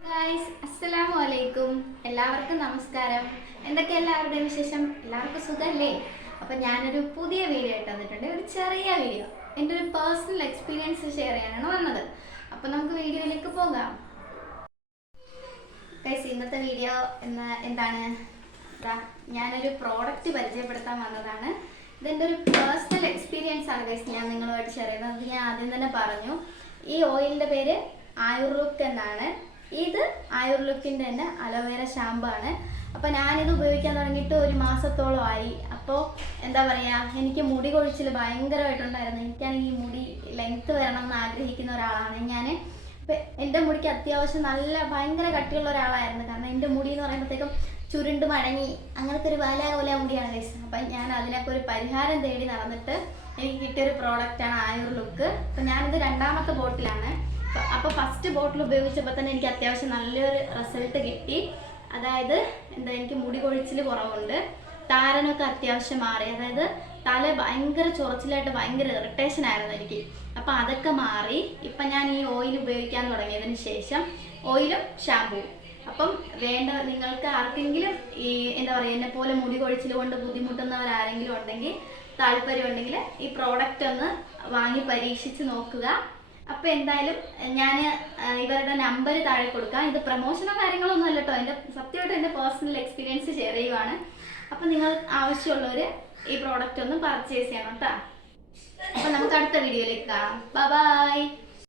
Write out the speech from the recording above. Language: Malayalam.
ഗൈസ് അസ്സലാമു അലൈക്കും. എല്ലാവർക്കും നമസ്കാരം. എന്തൊക്കെ എല്ലാവരുടെയും വിശേഷം? എല്ലാവർക്കും സുഖമല്ലേ? അപ്പം ഞാനൊരു പുതിയ വീഡിയോ ആയിട്ട് വന്നിട്ടുണ്ട്. ഒരു ചെറിയ വീഡിയോ, എൻ്റെ ഒരു പേഴ്സണൽ എക്സ്പീരിയൻസ് ഷെയർ ചെയ്യാനാണ് വന്നത്. അപ്പം നമുക്ക് വീഡിയോയിലേക്ക് പോകാം. ഗൈസ്, ഇന്നത്തെ വീഡിയോ എന്താണ്, ഞാനൊരു പ്രോഡക്റ്റ് പരിചയപ്പെടുത്താൻ വന്നതാണ്. ഇതെൻ്റെ ഒരു പേഴ്സണൽ എക്സ്പീരിയൻസ് ആണ് ഗൈസ്, ഞാൻ നിങ്ങളുമായിട്ട് ഷെയർ ചെയ്യുന്നത്. അത് ഞാൻ ആദ്യം തന്നെ പറഞ്ഞു. ഈ ഓയിലിൻ്റെ പേര് ആയുർലുക്ക് എന്നാണ്. ഇത് ആയുർലുക്കിൻ്റെ തന്നെ അലോവേര ഷാമ്പു ആണ്. അപ്പോൾ ഞാനിത് ഉപയോഗിക്കാൻ തുടങ്ങിയിട്ട് ഒരു മാസത്തോളമായി. അപ്പോൾ എന്താ പറയുക, എനിക്ക് മുടി കൊഴിച്ചിൽ ഭയങ്കരമായിട്ടുണ്ടായിരുന്നു. എനിക്കാണെങ്കിൽ ഈ മുടി ലെങ്ത്ത് വരണം എന്ന് ആഗ്രഹിക്കുന്ന ഒരാളാണ് ഞാൻ. അപ്പം എൻ്റെ മുടിക്ക് അത്യാവശ്യം ഭയങ്കര കട്ടിയുള്ള ഒരാളായിരുന്നു. കാരണം എൻ്റെ മുടി എന്ന് പറയുമ്പോഴത്തേക്കും ചുരുണ്ട് മടങ്ങി അങ്ങനത്തെ ഒരു വല മുടിയാണ് ഗൈസ്. അപ്പം ഞാൻ അതിനൊക്കെ ഒരു പരിഹാരം തേടി നടന്നിട്ട് എനിക്ക് കിട്ടിയൊരു പ്രോഡക്റ്റാണ് ആയുർലുക്ക്. അപ്പം ഞാനിത് രണ്ടാമത്തെ ബോട്ടിലാണ്. അപ്പോൾ ഫസ്റ്റ് ബോട്ടിൽ ഉപയോഗിച്ചപ്പോൾ തന്നെ എനിക്ക് അത്യാവശ്യം നല്ലൊരു റിസൾട്ട് കിട്ടി. അതായത് എനിക്ക് മുടി കൊഴിച്ചിൽ കുറവുണ്ട്, താരനൊക്കെ അത്യാവശ്യം മാറി. അതായത് തല ഭയങ്കര ചൊറച്ചിലായിട്ട് ഭയങ്കര ഇറിറ്റേഷൻ ആയിരുന്നു എനിക്ക്. അപ്പോൾ അതൊക്കെ മാറി. ഇപ്പം ഞാൻ ഈ ഓയിൽ ഉപയോഗിക്കാൻ തുടങ്ങിയതിന് ശേഷം, ഓയിലും ഷാമ്പുവും. അപ്പം നിങ്ങൾക്ക് ആർക്കെങ്കിലും ഈ എന്താ പറയുക, എന്നെ പോലെ മുടി കൊഴിച്ചിൽ കൊണ്ട് ബുദ്ധിമുട്ടുന്നവരാരെങ്കിലും ഉണ്ടെങ്കിൽ, താല്പര്യമുണ്ടെങ്കിൽ ഈ പ്രോഡക്റ്റ് ഒന്ന് വാങ്ങി പരീക്ഷിച്ച് നോക്കുക. അപ്പോൾ എന്തായാലും ഞാൻ ഇവരുടെ നമ്പർ താഴെ കൊടുക്കാം. ഇത് പ്രൊമോഷനോ കാര്യങ്ങളോ ഒന്നും അല്ല കേട്ടോ, സത്യമായിട്ട് എൻ്റെ പേഴ്സണൽ എക്സ്പീരിയൻസ് ഷെയർ ചെയ്യുവാണ്. അപ്പോൾ നിങ്ങൾ ആവശ്യമുള്ളവർ ഈ പ്രോഡക്റ്റ് ഒന്ന് പർച്ചേസ് ചെയ്യണം കേട്ടോ. അപ്പോൾ നമുക്ക് അടുത്ത വീഡിയോയിലേക്ക് കാണാം. ബൈ.